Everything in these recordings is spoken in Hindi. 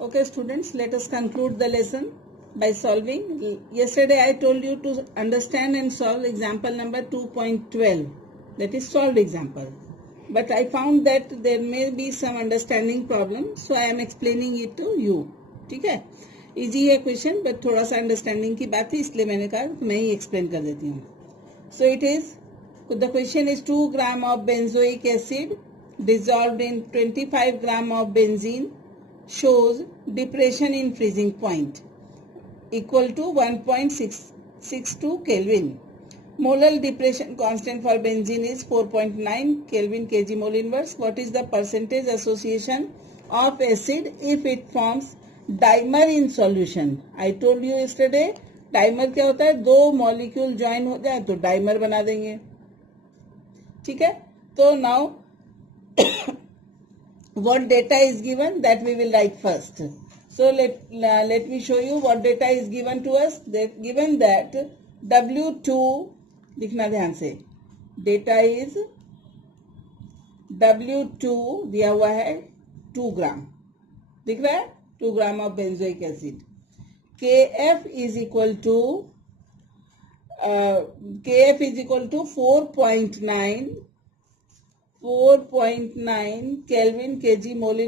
Okay, students, let us conclude the lesson by solving. Yesterday I told you to understand and solve example number 2.12. That is solved example. But I found that there may be some understanding problem, so I am explaining it to you. ठीक है? Easy है question, but थोड़ा सा understanding की बात है, इसलिए मैंने कहा मैं ही explain कर देती हूँ. So it is, the question is 2 gram of benzoic acid dissolved in 25 gram of benzene shows depression in freezing point equal to 1.662 Kelvin. Molar depression constant for benzene is 4.9 Kelvin kg mole inverse. What is the percentage association of acid if it forms dimer in solution? I told you yesterday, dimer क्या होता है? दो मॉलिक्यूल ज्वाइन हो जाए तो डाइमर बना देंगे. ठीक है? तो now what data is given, that we will write first. So let me show you what data is given to us. Given that W2, लिखना ध्यान से, डेटा इज W2 दिया हुआ है 2 ग्राम, दिख रहा है 2 gram of benzoic acid. KF is equal to 4.9 Kelvin kg mole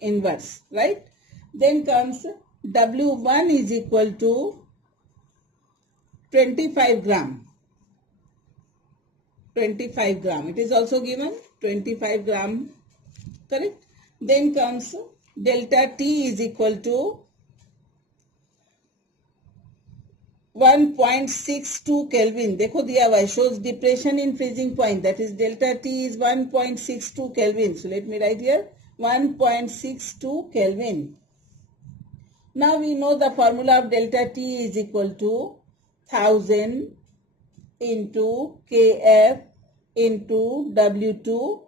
inverse, right? Then comes W1 is equal to 25 gram. It is also given 25 gram, correct? Then comes delta T is equal to 1.62 Kelvin. देखो दिया हुआ है, shows depression in freezing point. That is delta T is 1.62 Kelvin. So let me write here 1.62 Kelvin. Now we know the formula of delta T is equal to 1000 into KF into W2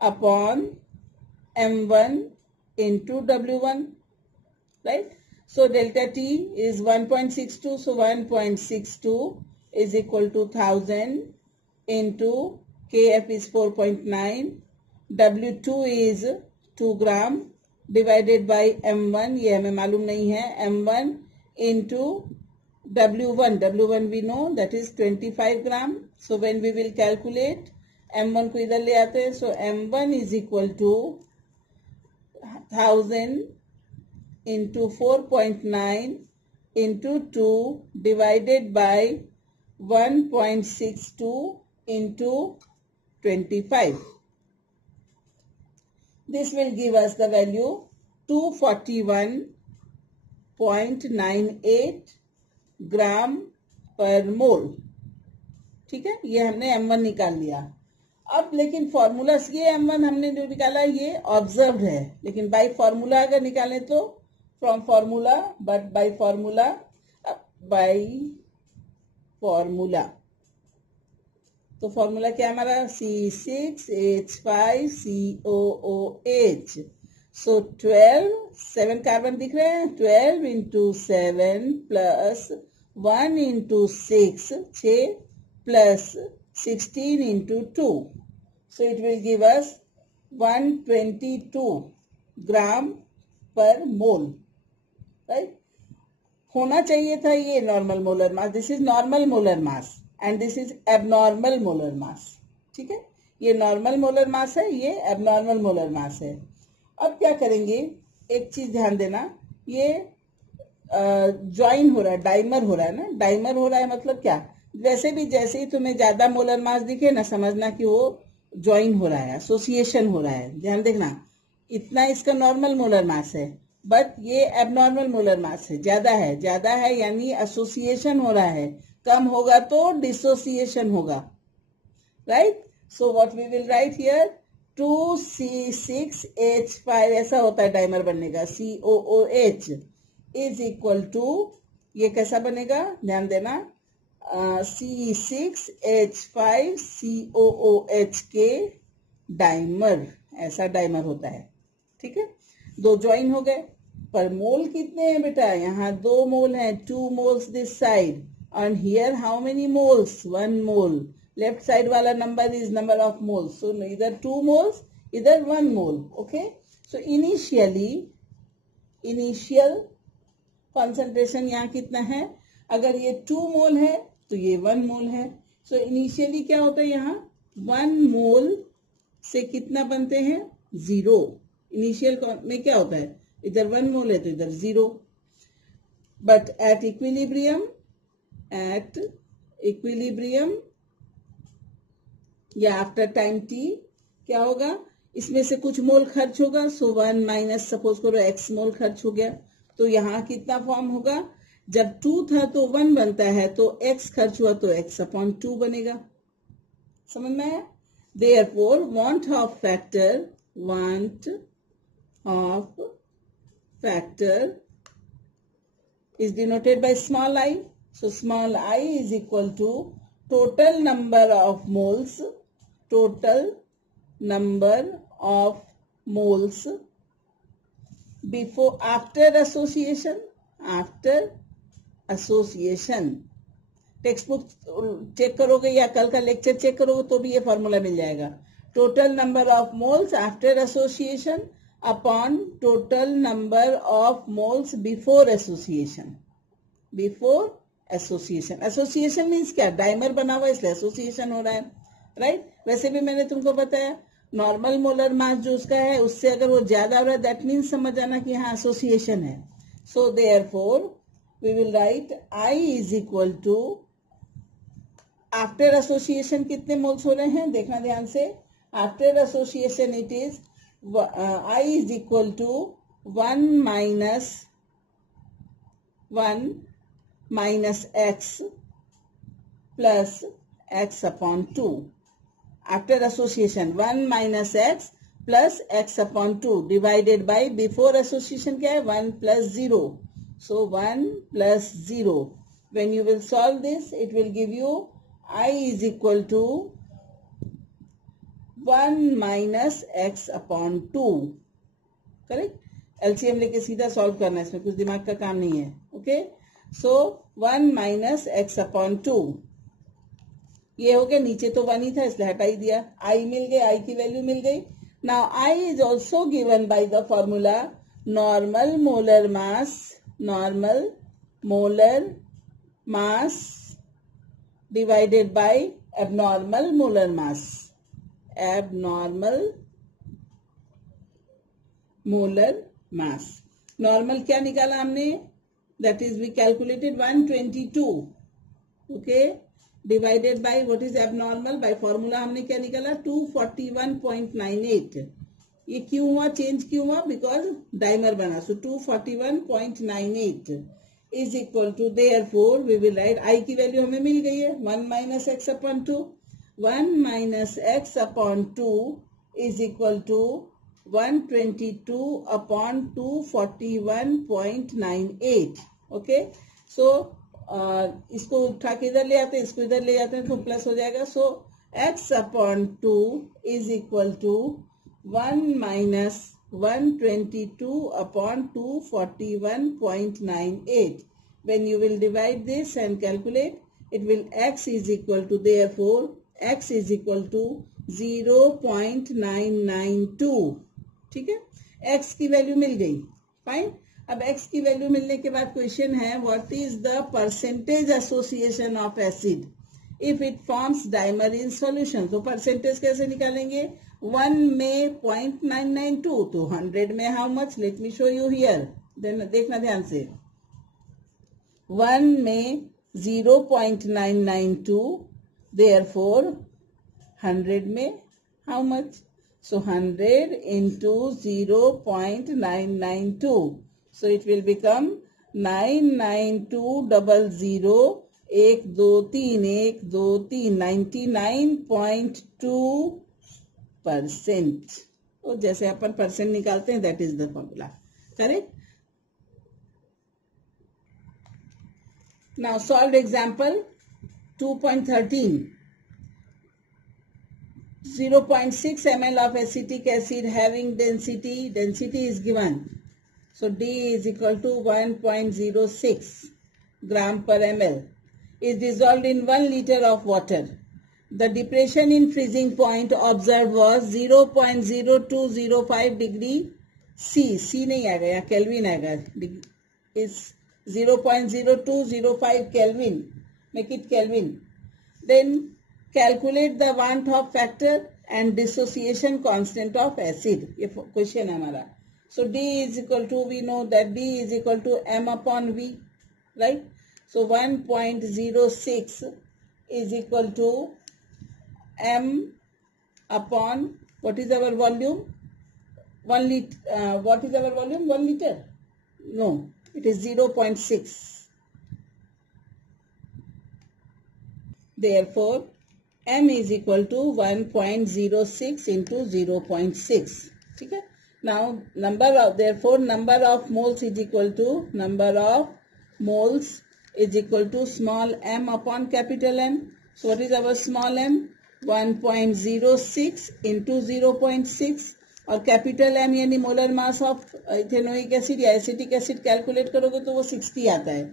upon M1 into W1, right? So delta T is 1.62, so 1.62 is equal to 1000 into KF is 4.9, W2 is 2 gram divided by M1, ये हमें मालूम नहीं है, M1 into W1 we know that is 25 gram. So when we will calculate, M1 को इधर ले आते हैं, so M1 is equal to 1000 into 4.9 into 2 divided by 1.62 into 25. This will give us the value 241.98 ग्राम पर मोल. ठीक है, ये हमने M1 निकाल लिया. अब लेकिन फॉर्मूला ये M1 हमने जो निकाला ये ऑब्जर्व्ड है, लेकिन बाय फॉर्मूला अगर निकालें तो from formula, but by formula तो फॉर्मूला क्या हमारा C6H5COOH. सो 12, 7 कार्बन दिख रहे हैं, 12 into 7 plus 1 into 6, 6 plus 16 into 2. So it will give us 122 gram per mole, right? होना चाहिए था ये normal molar mass. This is normal molar mass and this is abnormal molar mass. ठीक है, ये नॉर्मल मोलर मास है, ये एबनॉर्मल मोलर मास है. अब क्या करेंगे, एक चीज ध्यान देना, ये ज्वाइन हो रहा है, डाइमर हो रहा है ना. डाइमर हो रहा है मतलब क्या, वैसे भी जैसे ही तुम्हें ज्यादा मोलर मास दिखे ना, समझना कि वो ज्वाइन हो रहा है, एसोसिएशन हो रहा है. ध्यान देखना, इतना इसका नॉर्मल मोलर मास है, बट ये एबनॉर्मल मोलर मास है, ज्यादा है यानी एसोसिएशन हो रहा है. कम होगा तो डिसोसिएशन होगा, right? So what we will write here 2C6H5, ऐसा होता है डाइमर बनने का, COOH इज इक्वल टू, ये कैसा बनेगा ध्यान देना, C6H5COOH के डाइमर, ऐसा डाइमर होता है. ठीक है, दो ज्वाइन हो गए, पर मोल कितने हैं बेटा, यहाँ 2 मोल हैं, 2 moles this side, and here how many moles, 1 mole. Left side वाला number is number of moles, so either 2 moles इधर 1 मोल. ओके, सो इनिशियल कॉन्सेंट्रेशन यहाँ कितना है? अगर ये 2 मोल है तो ये 1 मोल है. सो इनिशियली क्या होता है यहाँ? 1 मोल से कितना बनते हैं? 0. इनिशियल में क्या होता है? इधर 1 मोल है तो इधर 0. बट एट इक्विलिब्रियम या आफ्टर टाइम t क्या होगा? इसमें से कुछ मोल खर्च होगा. सो 1 माइनस सपोज करो x मोल खर्च हो गया. तो यहाँ कितना फॉर्म होगा? जब 2 था तो 1 बनता है, तो x खर्च हुआ तो x अपॉन 2 बनेगा. समझ में आया? Therefore, want of factor is denoted by small I. So small I is equal to total number of moles before after association. Textbook check करोगे या कल का लेक्चर चेक करोगे तो भी ये फॉर्मूला मिल जाएगा. Total number of moles after association upon total number of moles before association. Association means क्या? डाइमर बना हुआ इसलिए एसोसिएशन हो रहा है, राइट? वैसे भी मैंने तुमको बताया नॉर्मल मोलर मास जो उसका है उससे अगर वो ज्यादा हो रहा है दैट मीन्स समझ आना कि हाँ एसोसिएशन है. So therefore we will write I is equal to after association कितने मोल्स हो रहे हैं देखना ध्यान से. After association it is I is equal to 1 minus x plus x upon 2. After association 1 minus x plus x upon 2 divided by before association क्या है? 1 plus 0. So 1 plus 0. When you will solve this, it will give you I is equal to 1 minus x upon 2. Correct? LCM लेके सीधा solve करना है, इसमें कुछ दिमाग का काम नहीं है. Okay? So 1 minus x upon 2. ये हो गया. नीचे तो 1 ही था इसलिए हटा ही दिया. I मिल गई, I की वैल्यू मिल गई. Now I is also given by the formula normal molar mass divided by abnormal molar mass. Normal क्या निकाला हमने? That is we calculated 122. Okay, divided by what is abnormal? By formula हमने क्या निकाला? 241.98. ये क्यों हुआ? चेंज क्यों हुआ? बिकॉज डाइमर बना. So 241.98 is equal to therefore we will write I की वैल्यू हमें मिल गई है 1 minus x upon 2. 1 minus x upon 2 is equal to 122 upon 241.98. Okay, so इसको उठा के इधर ले आते हैं, इसको इधर ले जाते हैं तो प्लस हो जाएगा. So x upon 2 is equal to 1 minus 122 upon 241.98. When you will divide this and calculate, it will x is equal to, therefore x is equal to 0.992. ठीक है, x की वैल्यू मिल गई. फाइन. अब x की वैल्यू मिलने के बाद क्वेश्चन है what is the percentage association of acid if it forms dimer in solution. तो परसेंटेज कैसे निकालेंगे? 1 में 0.992 तो 100 में how much? Let me show you here. देखना ध्यान से. 1 में 0.992 देयरफॉर 100 में how much? So 100 into 0.992. So it will become 99200 1 2 3 1 2 3 99.2%. तो जैसे अपन परसेंट निकालते हैं that is the formula. Correct. Now solve example 2.13. 0.6 ml of acetic acid having density is given. So D is equal to 1.06 gram per ml is dissolved in 1 liter of water. the depression in freezing point observed was 0.0205 degree C. C नहीं आएगा, यहाँ Kelvin आएगा. Is 0.0205 Kelvin. Make it Kelvin. Then calculate the Van 't Hoff factor and dissociation constant of acid. ये question है हमारा. So D is equal to, we know that D is equal to M upon V, right? So 1.06 is equal to M upon, what is our volume? 1 liter. What is our volume? 1 liter? No, it is 0.6. Therefore, M is equal to 1.06 into 0.6. Okay? Now, therefore, number of moles is equal to small m upon capital M. So, what is our small m? 1.06 into 0.6 और कैपिटल M यानी molar mass of ethanoic acid या एसिटिक एसिड कैलकुलेट करोगे तो वो 60 आता है.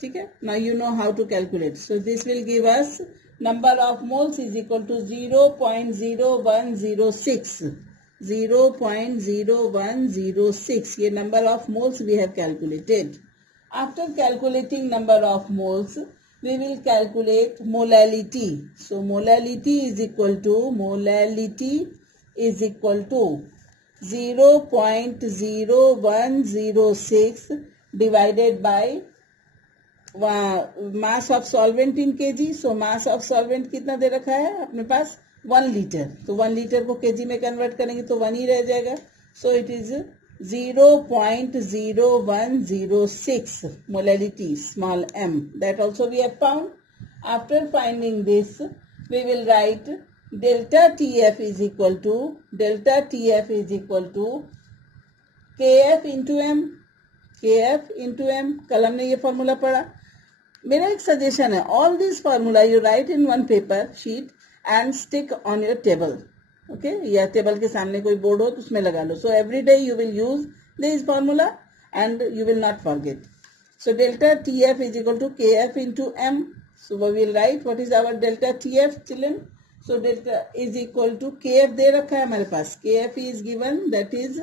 ठीक है. Now you know how to calculate. So this will give us number of moles is equal to 0.0106. 0.0106. ये number of moles we have calculated. After calculating number of moles, we will calculate molality. So molality is equal to 0.0106 divided by mass of solvent in kg. So mass of solvent कितना दे रखा है अपने पास? 1 लीटर. तो 1 लीटर को केजी में कन्वर्ट करेंगे तो 1 ही रह जाएगा. So it is 0.0106 molality, small m. That also we have found. After finding this, we will write delta TF is equal to KF into M. KF into M. कल हमने ये फॉर्मूला पढ़ा. मेरा एक सजेशन है, all this formula you write in one paper sheet and stick on your table. Okay, या टेबल के सामने कोई बोर्ड हो तो उसमें लगा लो. So every day you will use this formula and you will not forget. So delta TF is equal to KF into M. So we will write what is our delta TF, children. So delta is equal to KF दे रखा है हमारे पास. KF is given, that is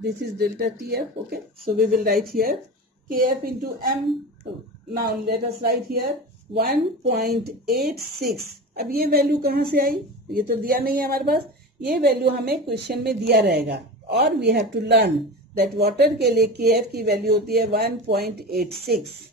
this is delta TF. Okay, so we will write here KF into M. Now let us write here 1.86. अब ये वैल्यू कहाँ से आई? ये तो दिया नहीं है हमारे पास. ये वैल्यू हमें क्वेश्चन में दिया रहेगा और we have to learn that water के लिए KF की वैल्यू होती है 1.86.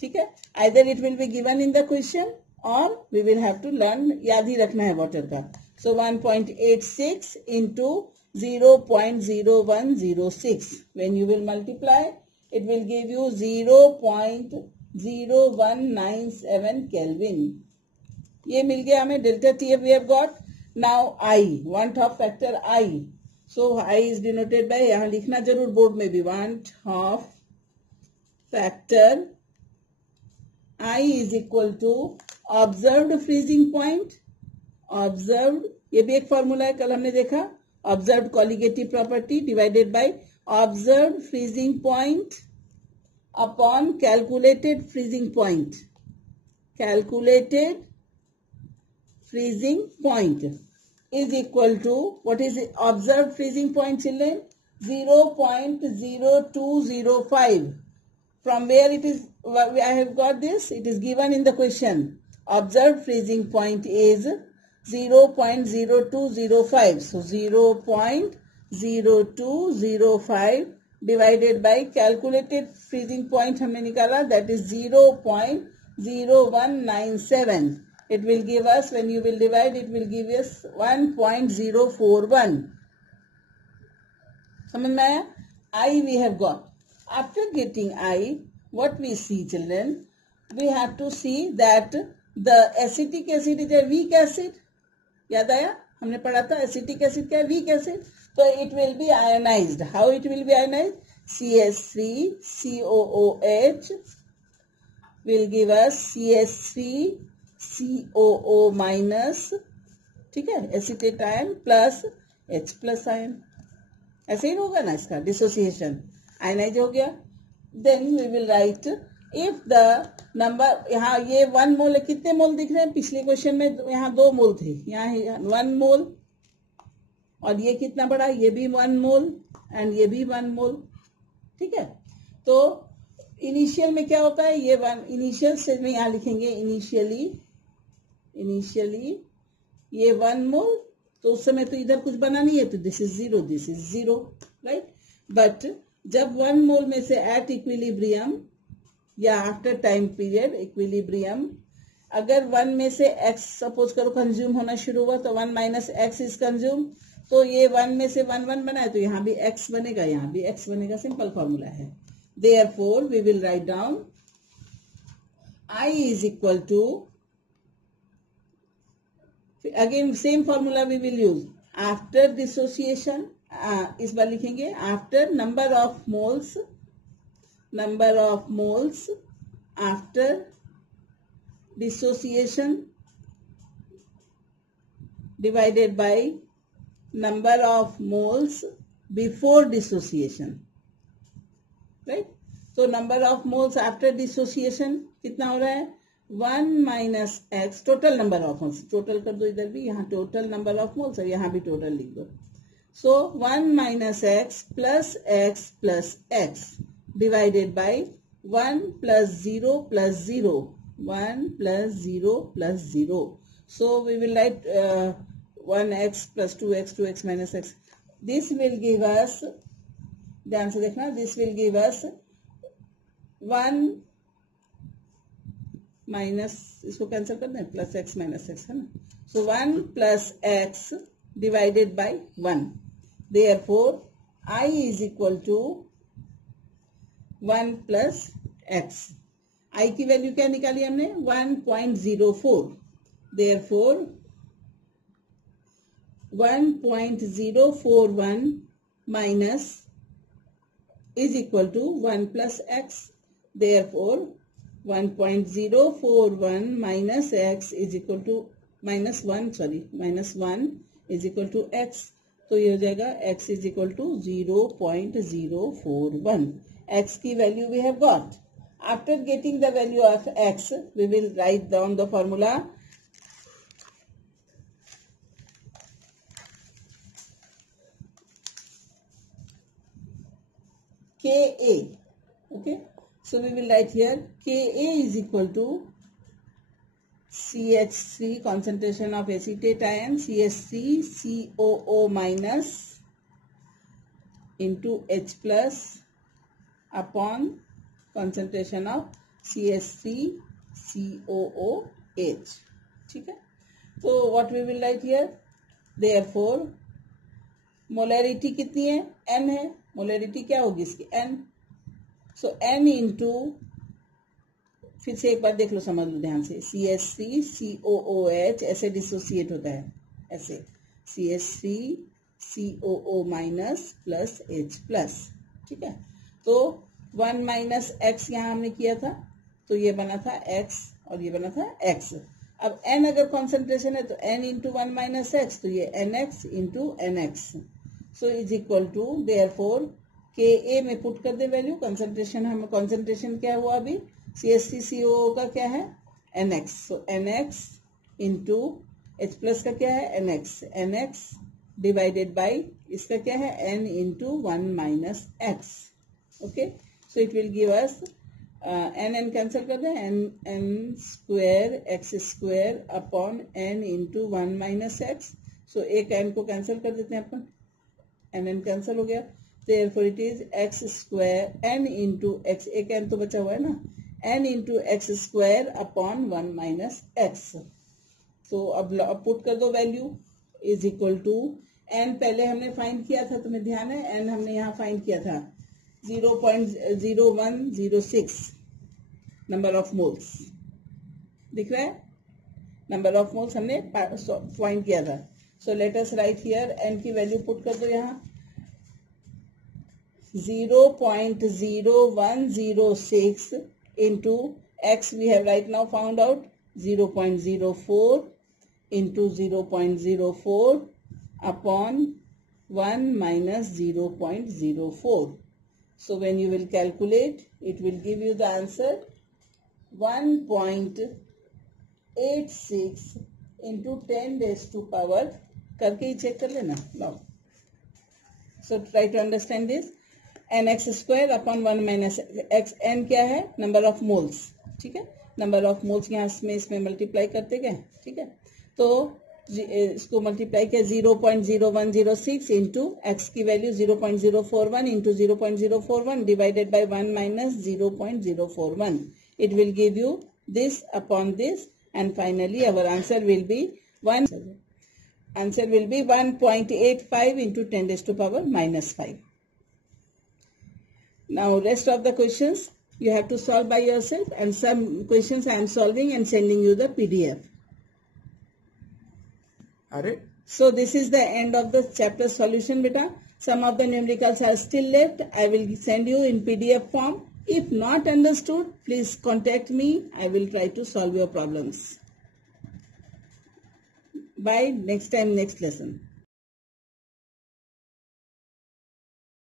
ठीक है. Either it will be given in the question और we will have to learn. याद ही रखना है वाटर का. सो 1.86 into 0.0106. When you will multiply, it will give you 0.0197 Kelvin. ये मिल गया हमें. Delta TF we have got. Now I, Van 't Hoff factor I. So I is denoted by, यहाँ लिखना जरूर बोर्ड में भी, Van 't Hoff factor I is equal to observed freezing point. Observed, ये भी एक फॉर्मूला है, कल हमने देखा. Observed colligative property divided by observed freezing point upon calculated freezing point. Calculated freezing point is equal to, what is the observed freezing point, children? 0.0205. From where it is, I have got this, it is given in the question. Observed freezing point is 0.0205. So 0.0205 divided by calculated freezing point हमने निकाला, that is 0.0197. It will give us, when you will divide, it will give us 1.041. समझ में आया? I we have got. After getting I, what we see, children, we have to see that the acetic acid is a weak acid. याद आया? हमने पढ़ा था acetic acid क्या है? Weak acid. So it will be ionized. How it will be ionized? CH3COOH will give us CH3COO minus, ठीक है, acetate ion plus H plus ion. ऐसे ही होगा ना इसका डिसोसिएशन. आयनाइज हो गया. Then we will write if the number, यहाँ ये 1 मोल है, कितने मोल दिख रहे हैं? पिछले क्वेश्चन में यहाँ 2 मोल थे, यहाँ 1 मोल, और ये कितना बड़ा, ये भी 1 मोल एंड ये भी 1 मोल, ठीक है। तो इनिशियल में क्या होता है, ये 1 इनिशियल से में यहाँ लिखेंगे इनिशियली ये 1 मोल, तो उस समय तो इधर कुछ बना नहीं है, तो this is 0, this is 0, right. But जब 1 मोल में से एट इक्विलिब्रियम या आफ्टर टाइम पीरियड इक्विलिब्रियम, अगर 1 में से x सपोज करो कंज्यूम होना शुरू हुआ, तो 1 माइनस एक्स इज कंज्यूम, तो ये 1 में से 1 1 बना है, तो यहाँ भी x बनेगा, यहाँ भी x बनेगा, सिंपल फॉर्मूला है। Therefore we will write down I is equal to, again same formula we will use, after dissociation, इस बार लिखेंगे after number of moles after dissociation divided by number of moles before dissociation, right. तो number of moles after dissociation कितना हो रहा है, 1 minus x, total number of moles, total कर दो इधर भी, यहाँ टोटल नंबर ऑफ मोल्स है, यहाँ भी टोटल लिख दो। So 1 minus x plus x divided by 1 plus 0 plus 0, 1 plus 0 plus 0। So we will write 1x plus 2x minus x. This will give us, ध्यान से देखना, this will give us 1 minus, इसको कैंसिल कर दें, प्लस एक्स माइनस एक्स है ना, so 1 plus x divided by 1। Therefore I is equal to 1 plus x. I की वैल्यू क्या निकाली हमने, 1.04। Therefore 1.041 minus is equal to 1 plus x. Therefore 1.041 minus x is equal to minus 1 is equal to x. तो ये हो जाएगा x is equal to 0.041. x की value we have got. After getting the value of x, we will write down the formula Ka. Okay, so we will write here Ka is equal to CH3, concentration of acetate ion, CH3 COO minus into H plus upon concentration of CH3 COOH, ठीक है। तो what we will write here, therefore molarity कितनी है, n है, मोलैरिटी क्या होगी इसकी, n। सो n इंटू, फिर से एक बार देख लो, समझ लो ध्यान से, CH3 COOH ऐसे डिसोसिएट होता है, ऐसे CH3 COO minus plus H plus, ठीक है। तो 1 माइनस एक्स यहाँ हमने किया था, तो ये बना था x और ये बना था x। अब n अगर कॉन्सेंट्रेशन है तो n इंटू 1 माइनस एक्स, तो ये nx into nx, so is equal to, therefore Ka में पुट कर दे वैल्यू, कंसंट्रेशन, हमें कंसंट्रेशन क्या हुआ अभी, CH3COO का क्या है, nx, so nx into H plus का क्या है, nx डिवाइडेड बाई इसका क्या है, n into 1 minus x. Okay, so it will give us n cancel कर दे, n square x square upon n into 1 minus x. So एक n को कैंसिल कर देते हैं अपन, n कैंसिल हो गया, therefore it is x square n into x, एक n तो बचा हुआ है ना, n into x square upon 1 minus x। तो अब पुट कर दो value, is equal to n पहले हमने फाइंड किया था, तुम्हें ध्यान है, n हमने यहाँ फाइंड किया था 0.0106 नंबर ऑफ मोल्स, दिख रहा है, नंबर ऑफ मोल्स हमने फाइंड किया था। So let us right here, n की वैल्यू पुट कर दो यहाँ, 0.0106 into x we have right now found out 0.04 into 0.04 upon 1 minus 0.04. So when you will calculate, it will give you the answer 1.86 into 10 raised to power करके ही चेक कर लेना. Now, so try to understand this. nx square upon 1 minus x. n क्या है? Number of moles. ठीक है, नंबर ऑफ मोल्स यहाँ इसमें मल्टीप्लाई करते गए. ठीक है, तो इसको मल्टीप्लाई किया 0.0106 इंटू एक्स की value 0.041 into 0.041 divided by 1 minus 0.041. It will give you this upon this, and finally our answer will be 1.85 into 10 raised to power minus 5. Now rest of the questions you have to solve by yourself, and some questions I am solving and sending you the PDF. So this is the end of the chapter solution, beta. Some of the numericals are still left. I will send you in PDF form. If not understood, please contact me. I will try to solve your problems. Bye. Next time, next lesson.